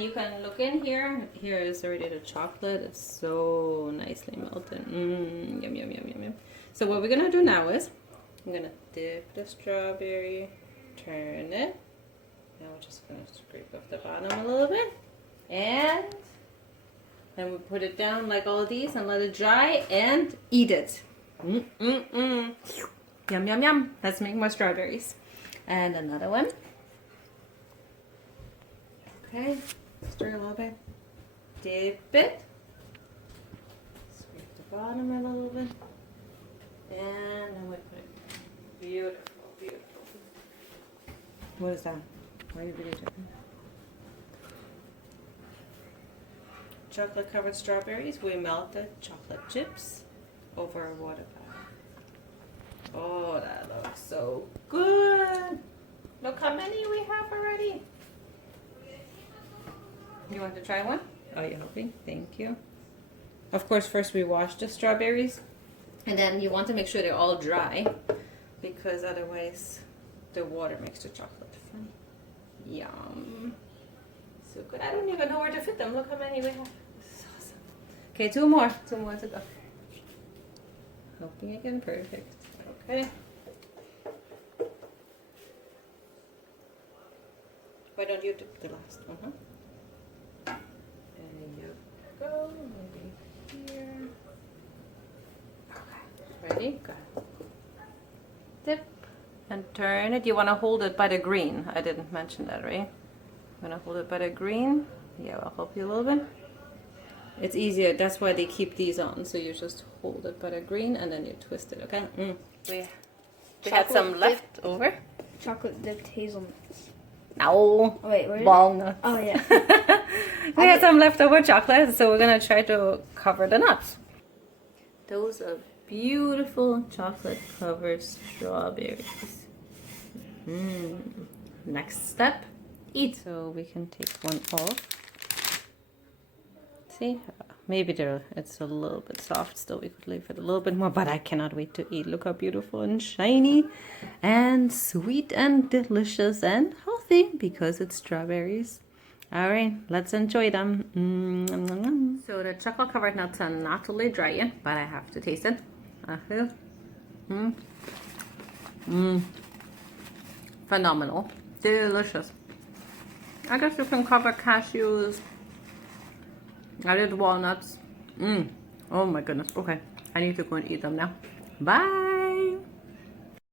And you can look in here. Here is already the chocolate. It's so nicely melted. Yum, yum, yum, yum, yum. So what we're gonna do now is, I'm gonna dip the strawberry, turn it. Now we're just gonna scrape off the bottom a little bit. And then we put it down like all these and let it dry and eat it. Yum, yum, yum. Let's make more strawberries. And another one. Okay, stir a little bit. Dip it. Scrape the bottom a little bit. And then we put it. Beautiful, beautiful. What is that? Why are you videotaping? Chocolate covered strawberries. We melted chocolate chips over a water bath. Oh, that looks so good. Look how many we have already. You want to try one? Oh, you're helping? Thank you. Of course, first we wash the strawberries. And then you want to make sure they're all dry. Because otherwise the water makes the chocolate funny. Yum. So good. I don't even know where to fit them. Look how many we have. This is awesome. Okay, two more. Two more to go. Helping again. Perfect. Okay. Why don't you do the last one, huh? There you go. Maybe here. Okay. Ready? Go. Dip and turn it. You want to hold it by the green. I didn't mention that, right? I'm going to hold it by the green. Yeah, I'll help you a little bit. It's easier. That's why they keep these on. So you just hold it by the green and then you twist it, okay? We had some left over. Chocolate dipped hazelnuts. No. Wait, where is walnuts. Oh, yeah. We had some leftover chocolate, so we're going to try to cover the nuts. Those are beautiful chocolate covered strawberries. Next step, eat. So we can take one off. See, maybe it's a little bit soft still. We could leave it a little bit more, but I cannot wait to eat. Look how beautiful and shiny and sweet and delicious and healthy because it's strawberries. All right, let's enjoy them. So the chocolate covered nuts are not totally dry yet, but I have to taste it. Phenomenal. Delicious. I guess you can cover cashews. I did walnuts. Oh my goodness. Okay. I need to go and eat them now. Bye.